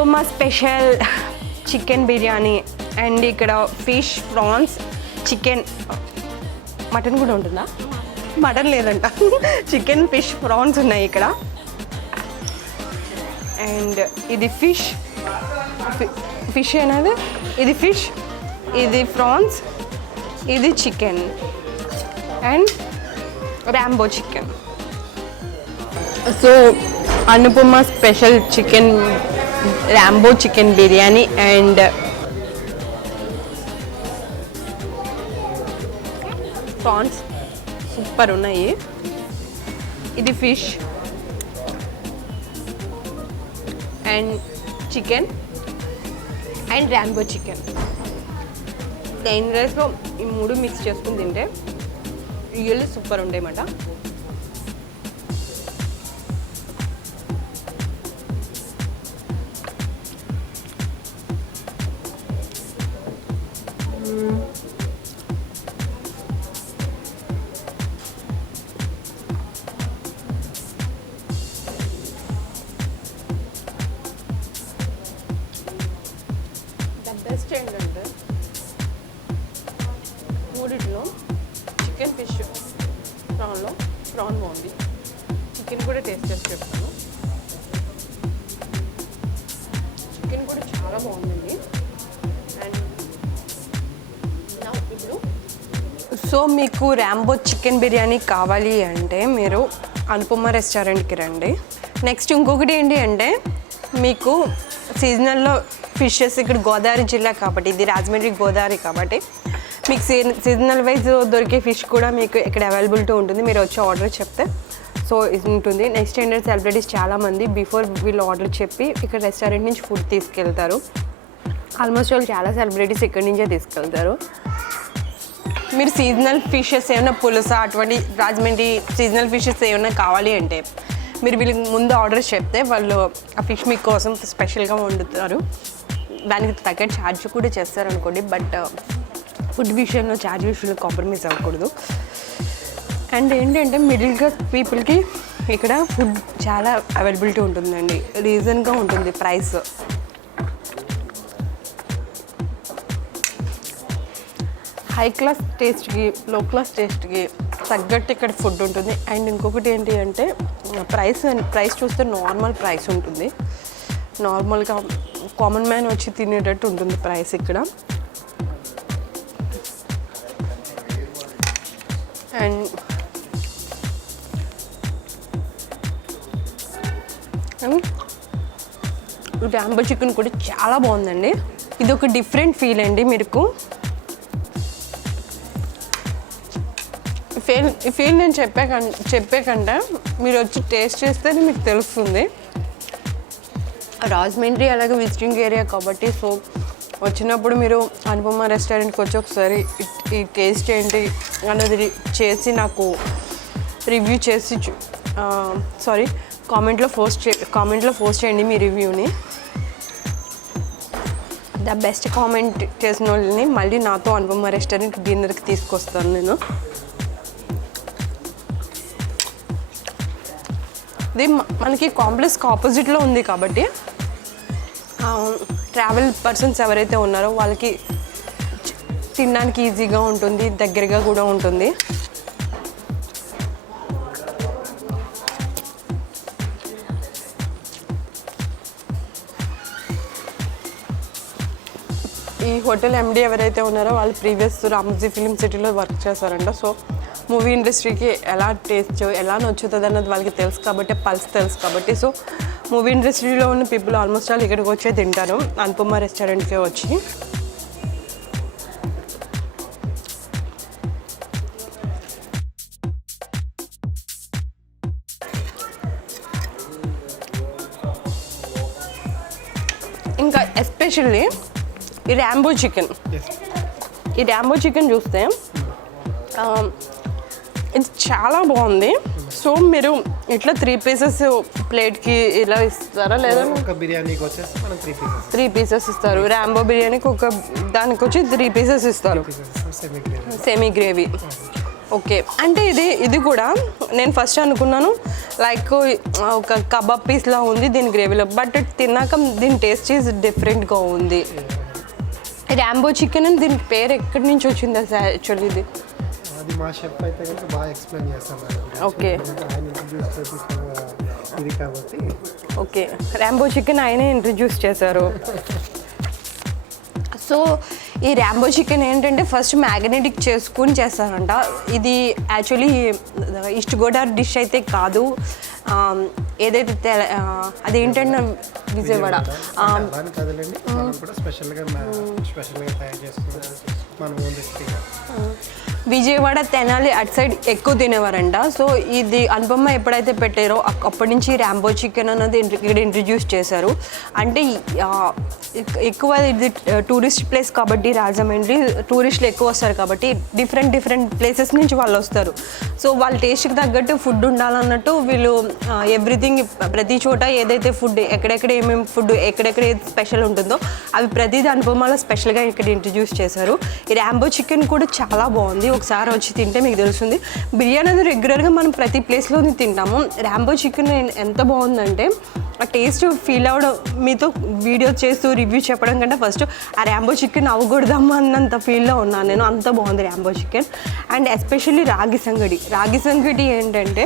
Anupama special chicken biryani and ఇక్కడ fish prawns chicken mutton కూడా ఉంటుందా? మటన్ లేదంట, చికెన్ ఫిష్ ప్రాన్స్ ఉన్నాయి ఇక్కడ. అండ్ ఇది ఫిష్ అనేది, ఇది ఫిష్, ఇది ప్రాన్స్, ఇది chicken and Rambo chicken. So Anupama special chicken Rambo chicken biryani and prawns super ఉన్నాయి. ఇది fish and chicken and Rambo chicken. Plain రైస్లో ఈ మూడు మిక్స్ చేసుకుని తింటే రియల్లీ సూపర్ ఉంటాయన్నమాట. బెస్ట్ ఏంటంటే మూడిట్లో చికెన్ ఫిష్ ప్రాన్లో ప్రాన్ బాగుంది. చికెన్ కూడా టేస్ట్ చేసి చెప్తాను. చికెన్ కూడా చాలా బాగుందండి. అండ్ ఇప్పుడు సో మీకు ర్యాంబో చికెన్ బిర్యానీ కావాలి అంటే మీరు అనుపమ రెస్టారెంట్కి రండి. నెక్స్ట్ ఇంకొకటి ఏంటి అంటే మీకు సీజనల్లో ఫిషెస్ ఇక్కడ గోదావరి జిల్లా కాబట్టి, ఇది రాజమండ్రి గోదావరి కాబట్టి మీకు సీజనల్ వైజ్ దొరికే ఫిష్ కూడా మీకు ఇక్కడ అవైలబిలిటీ ఉంటుంది. మీరు వచ్చి ఆర్డర్ చెప్తే సో ఇది ఉంటుంది. నెక్స్ట్ ఏంటంటే సెలబ్రిటీస్ చాలామంది బిఫోర్ వీళ్ళు ఆర్డర్ చెప్పి ఇక్కడ రెస్టారెంట్ నుంచి ఫుడ్ తీసుకెళ్తారు. ఆల్మోస్ట్ వాళ్ళు చాలా సెలబ్రిటీస్ ఇక్కడి నుంచే తీసుకెళ్తారు. మీరు సీజనల్ ఫిషెస్ ఏమైనా పులుస అటువంటి రాజమండ్రి సీజనల్ ఫిషెస్ ఏమైనా కావాలి అంటే మీరు వీళ్ళకి ముందు ఆర్డర్ చెప్తే వాళ్ళు ఆ ఫిష్ మీకోసం స్పెషల్గా వండుతారు. దానికి తగ్గ ఛార్జ్ కూడా చేస్తారు అనుకోండి. బట్ ఫుడ్ విషయంలో ఛార్జ్ విషయంలో కాంప్రమైజ్ అవ్వకూడదు. అండ్ ఏంటంటే మిడిల్ క్లాస్ పీపుల్కి ఇక్కడ ఫుడ్ చాలా అవైలబిలిటీ ఉంటుందండి, రీజన్గా ఉంటుంది ప్రైస్. హై క్లాస్ టేస్ట్కి లో క్లాస్ టేస్ట్కి తగ్గట్టు ఇక్కడ ఫుడ్ ఉంటుంది. అండ్ ఇంకొకటి ఏంటి అంటే ప్రైస్ చూస్తే నార్మల్ ప్రైస్ ఉంటుంది. నార్మల్గా కామన్ మ్యాన్ వచ్చి తినేటట్టు ఉంటుంది ప్రైస్ ఇక్కడ. అండ్ ర్యాంబో చికెన్ కూడా చాలా బాగుందండి. ఇది ఒక డిఫరెంట్ ఫీల్ అండి. మీకు ఫీల్ నేను చెప్పాకంటే మీరు వచ్చి టేస్ట్ చేస్తేనే మీకు తెలుస్తుంది. రాజమండ్రి అలాగే విజిటింగ్ ఏరియా కాబట్టి సో వచ్చినప్పుడు మీరు అనుపమ రెస్టారెంట్కి వచ్చి ఒకసారి ఈ టేస్ట్ ఏంటి అన్నది చేసి నాకు రివ్యూ చేసి కామెంట్లో పోస్ట్ చేయండి మీ రివ్యూని. ద బెస్ట్ కామెంట్ చేసిన వాళ్ళని మళ్ళీ నాతో అనుపమ రెస్టారెంట్ డిన్నర్కి తీసుకొస్తాను నేను. ఇది మనకి కాంప్లెక్స్కి ఆపోజిట్లో ఉంది కాబట్టి ట్రావెల్ పర్సన్స్ ఎవరైతే ఉన్నారో వాళ్ళకి తినడానికి ఈజీగా ఉంటుంది, దగ్గరగా కూడా ఉంటుంది. ఈ హోటల్ ఎండి ఎవరైతే ఉన్నారో వాళ్ళు ప్రీవియస్ రామోజీ ఫిలిం సిటీలో వర్క్ చేశారంట. సో మూవీ ఇండస్ట్రీకి ఎలా టేస్ట్ ఎలా నచ్చుతుంది అన్నది వాళ్ళకి తెలుసు కాబట్టి, పల్స్ తెలుసు కాబట్టి. సో మూవీ ఇండస్ట్రీలో ఉన్న పీపుల్ ఆల్మోస్ట్ ఆల్ ఇక్కడికి వచ్చే తింటారు అనుపమ రెస్టారెంట్కే వచ్చి. ఇంకా ఎస్పెషల్లీ ఈ ర్యాంబో చికెన్ చూస్తే ఇది చాలా బాగుంది. సో మీరు ఇట్లా 3 పీసెస్ ప్లేట్కి ఇలా ఇస్తారా లేదా? ఒక బిర్యానీకి వచ్చేసి మనం 3 పీసెస్ ఇస్తారు. ర్యాంబో బిర్యానీకి ఒక దానికి వచ్చి 3 పీసెస్ ఇస్తారు, సెమీ గ్రేవీ. ఓకే, అంటే ఇది కూడా నేను ఫస్ట్ అనుకున్నాను లైక్ ఒక కబాబ్ పీస్లా ఉంది దీని గ్రేవీలో, బట్ తిన్నాక దీని టేస్ట్ ఈజ్ డిఫరెంట్గా ఉంది. ర్యాంబో చికెన్ అని దీని పేరు ఎక్కడి నుంచి వచ్చింది అసలు యాక్చువల్లీ ఇది? అది మా షెఫ్ అయితే కనుక బాగా ఎక్స్ప్లెయిన్ చేస్తాను. ఓకే ఇది కాబట్టి ఓకే, ర్యాంబో చికెన్ ఆయనే ఇంట్రడ్యూస్ చేశారు. సో ఈ ర్యాంబో చికెన్ ఏంటంటే ఫస్ట్ మ్యాగ్నెటిక్ చేసుకుని చేస్తారంట. ఇది యాక్చువల్లీ ఈస్ట్ గోదావరి డిష్ అయితే కాదు, ఏదైతే అదేంటంటే విజయవాడ కదలండి, మనం కూడా స్పెషల్గా తయారు చేస్తున్నాం మన ఓన్ రెసిపీగా. విజయవాడ తెనాలి అటు సైడ్ ఎక్కువ తినేవారంట. సో ఇది అనుపమ ఎప్పుడైతే పెట్టారో అప్పటి నుంచి ర్యాంబో చికెన్ అన్నది ఇక్కడ ఇంట్రడ్యూస్ చేశారు. అంటే ఎక్కువ ఇది టూరిస్ట్ ప్లేస్ కాబట్టి రాజమండ్రి టూరిస్టులు ఎక్కువ వస్తారు కాబట్టి డిఫరెంట్ ప్లేసెస్ నుంచి వాళ్ళు వస్తారు. సో వాళ్ళ టేస్ట్కి తగ్గట్టు ఫుడ్ ఉండాలన్నట్టు వీళ్ళు ఎవ్రీథింగ్ ప్రతి చోట ఏదైతే ఫుడ్ ఎక్కడెక్కడ ఏమేమి ఫుడ్ ఎక్కడెక్కడ ఏది స్పెషల్ ఉంటుందో అవి ప్రతిదీ అనుపమలో స్పెషల్గా ఇక్కడ ఇంట్రడ్యూస్ చేశారు. ఈ ర్యాంబో చికెన్ కూడా చాలా బాగుంది, ఒకసారి వచ్చి తింటే మీకు తెలుస్తుంది. బిర్యానీ అనేది రెగ్యులర్గా మనం ప్రతి ప్లేస్లోని తింటాము. ర్యాంబో చికెన్ ఎంత బాగుందంటే ఆ టేస్ట్ ఫీల్ అవ్వడం, మీతో వీడియో చేస్తూ రివ్యూ చెప్పడం కంటే ఫస్ట్ ఆ ర్యాంబో చికెన్ అవ్వకూడదమ్మా అన్నంత ఫీల్లో ఉన్నాను నేను. అంత బాగుంది ర్యాంబో చికెన్. అండ్ ఎస్పెషల్లీ రాగి సంగటి ఏంటంటే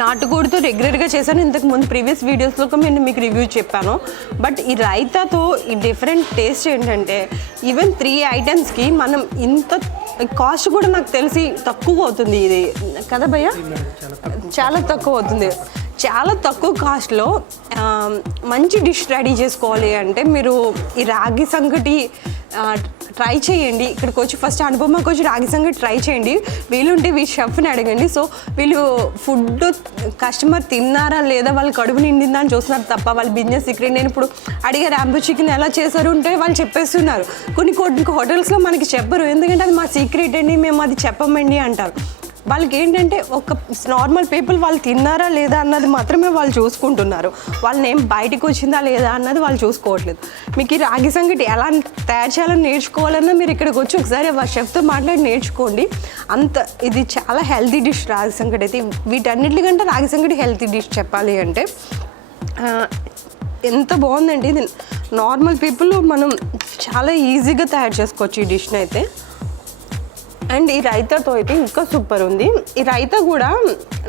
నాటుకోడితో రెగ్యులర్గా చేశాను, ఇంతకు ముందు ప్రీవియస్ వీడియోస్లో నేను మీకు రివ్యూ చెప్పాను. బట్ ఈ రైతాతో ఈ డిఫరెంట్ టేస్ట్ ఏంటంటే ఈవెన్ 3 ఐటమ్స్కి మనం ఇంత కాస్ట్ కూడా నాకు తెలిసి తక్కువ అవుతుంది ఇది కదా భయ్య, చాలా తక్కువ అవుతుంది. చాలా తక్కువ కాస్ట్లో మంచి డిష్ రెడీ చేసుకోవాలి అంటే మీరు ఈ రాగి సంగటి ట్రై చేయండి. ఇక్కడికి వచ్చి ఫస్ట్ అనుపమకి వచ్చి రాగి సంగటి ట్రై చేయండి, వీలుంటే షెఫ్ని అడగండి. సో వీళ్ళు ఫుడ్ కస్టమర్ తిన్నారా లేదా, వాళ్ళ కడుపు నిండిందా అని చూస్తున్నారు తప్ప వాళ్ళ బిజినెస్ సీక్రెట్. నేను ఇప్పుడు అడిగే ర్యాంబో చికెన్ ఎలా చేశారు అంటే వాళ్ళు చెప్పేస్తున్నారు. కొన్ని హోటల్స్లో మనకి చెప్పరు, ఎందుకంటే అది మా సీక్రెట్ అండి, మేము అది చెప్పమండి అంటారు. వాళ్ళకి ఏంటంటే ఒక నార్మల్ పీపుల్ వాళ్ళు తిన్నారా లేదా అన్నది మాత్రమే వాళ్ళు చూసుకుంటున్నారు, వాళ్ళని ఏం బయటకు వచ్చిందా లేదా అన్నది వాళ్ళు చూసుకోవట్లేదు. మీకు ఈ రాగి సంగటి ఎలా తయారు చేయాలని నేర్చుకోవాలన్నా మీరు ఇక్కడికి వచ్చి ఒకసారి షెఫ్తో మాట్లాడి నేర్చుకోండి. ఇది చాలా హెల్తీ డిష్ రాగి సంగటి అయితే. వీటన్నిటికంటే రాగి సంగటి హెల్తీ డిష్ చెప్పాలి అంటే ఎంత బాగుందండి. ఇది నార్మల్ పీపుల్ మనం చాలా ఈజీగా తయారు చేసుకోవచ్చు ఈ డిష్ని అయితే. అండ్ ఈ రైతాతో అయితే ఇంకా సూపర్ ఉంది. ఈ రైతా కూడా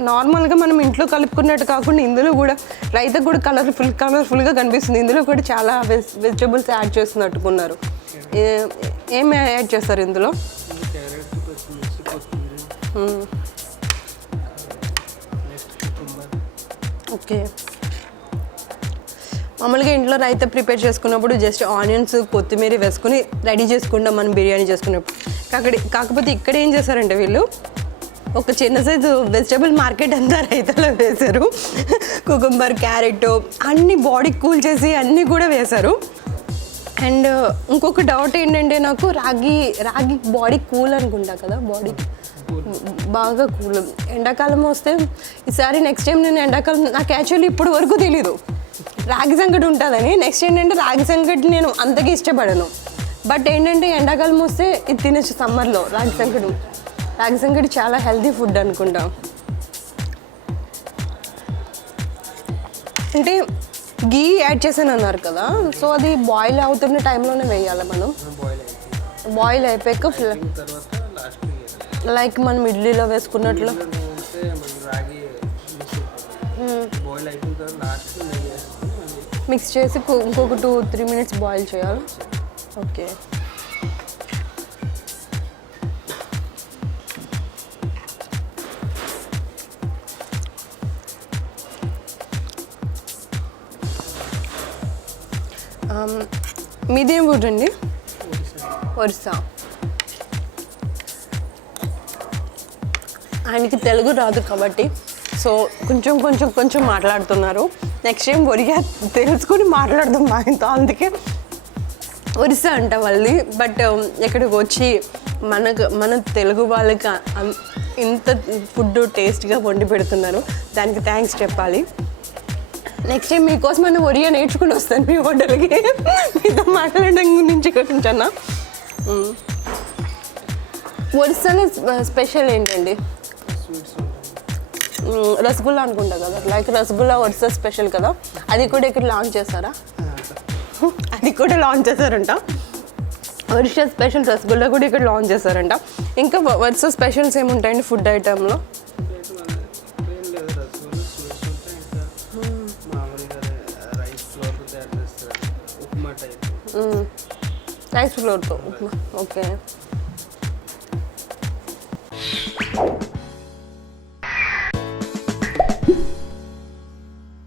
నార్మల్గా మనం ఇంట్లో కలుపుకున్నట్టు కాకుండా ఇందులో కూడా రైతా కూడా కలర్ఫుల్గా కనిపిస్తుంది. ఇందులో కూడా చాలా వెజిటబుల్స్ యాడ్ చేస్తున్నట్టుకున్నారు. ఏం యాడ్ చేస్తారు ఇందులో? ఓకే, మామూలుగా ఇంట్లో రైతా ప్రిపేర్ చేసుకున్నప్పుడు జస్ట్ ఆనియన్స్ కొత్తిమీర వేసుకుని రెడీ చేసుకుంటాం మనం బిర్యానీ చేసుకున్నప్పుడు. కాకపోతే ఇక్కడ ఏం చేశారంటే వీళ్ళు ఒక చిన్న సైజు వెజిటబుల్ మార్కెట్ అంతా రైతాలో వేశారు. కుకుంబర్, క్యారెట్ అన్ని బాడీ కూల్ చేసి అన్నీ కూడా వేశారు. అండ్ ఇంకొక డౌట్ ఏంటంటే నాకు రాగి బాడీ కూల్ అనుకుంటా కదా, బాడీ బాగా కూల్. ఎండాకాలం వస్తే ఈసారి నెక్స్ట్ టైం నేను ఎండాకాలం నాకు యాక్చువల్లీ ఇప్పుడు వరకు తెలీదు రాగి సంగటి ఉంటుందని. నెక్స్ట్ ఏంటంటే రాగి సంగటి నేను అంతగా ఇష్టపడను, బట్ ఏంటంటే ఎండాకాలం వస్తే ఇది తినచ్చు సమ్మర్లో. రాగి సంగటి చాలా హెల్తీ ఫుడ్ అనుకుంటాం. అంటే గీ యాడ్ చేసాను అన్నారు కదా, సో అది బాయిల్ అవుతున్న టైంలోనే వేయాలి మనం. బాయిల్ అయిపోయాక లైక్ మనం ఇడ్లీలో వేసుకున్నట్లు మిక్స్ చేసి ఇంకొక 2-3 మినిట్స్ బాయిల్ చేయాలి. ఓకే, మీదేం ఊరు అండి? ఒరిస్సా. ఆయనకి తెలుగు రాదు కాబట్టి సో కొంచెం మాట్లాడుతున్నారు. నెక్స్ట్ టైం ఒరియా తెలుసుకొని మాట్లాడదాం ఆయనతో. అందుకే ఒరిస్సా అంట వాళ్ళది. బట్ ఇక్కడికి వచ్చి మన తెలుగు వాళ్ళకి ఇంత ఫుడ్ టేస్ట్గా వండి పెడుతున్నారు, దానికి థ్యాంక్స్ చెప్పాలి. నెక్స్ట్ టైం మీకోసం నేను ఒరియా నేర్చుకుని వస్తాను మీ హోటల్కి, మీతో మాట్లాడడం గురించి కొంచెం. ఒరిస్సాలో స్పెషల్ ఏంటండి? స్వీట్స్ ఉంటాయి. రసగుల్లా అనుకుంటా కదా, లైక్ రసగుల్లా ఒరిస్సా స్పెషల్ కదా, అది కూడా ఇక్కడ లాంచ్ చేస్తారా? అది కూడా లాంచ్ చేశారంట. ఒరిస్సా స్పెషల్ రసగుల్లా కూడా ఇక్కడ లాంచ్ చేశారంట. ఇంకా ఒరిస్సా స్పెషల్స్ ఏముంటాయండి ఫుడ్ ఐటెంలో? ఏం లేదు, రసగుల్లా స్వీట్స్ ఉంటాయి. ఇంకా మామూలుగా రైస్ ఫ్లోర్ తయారు చేస్తారు, ఉప్మా టైప్. రైస్ ఫ్లోర్తో ఉప్మా. ఓకే.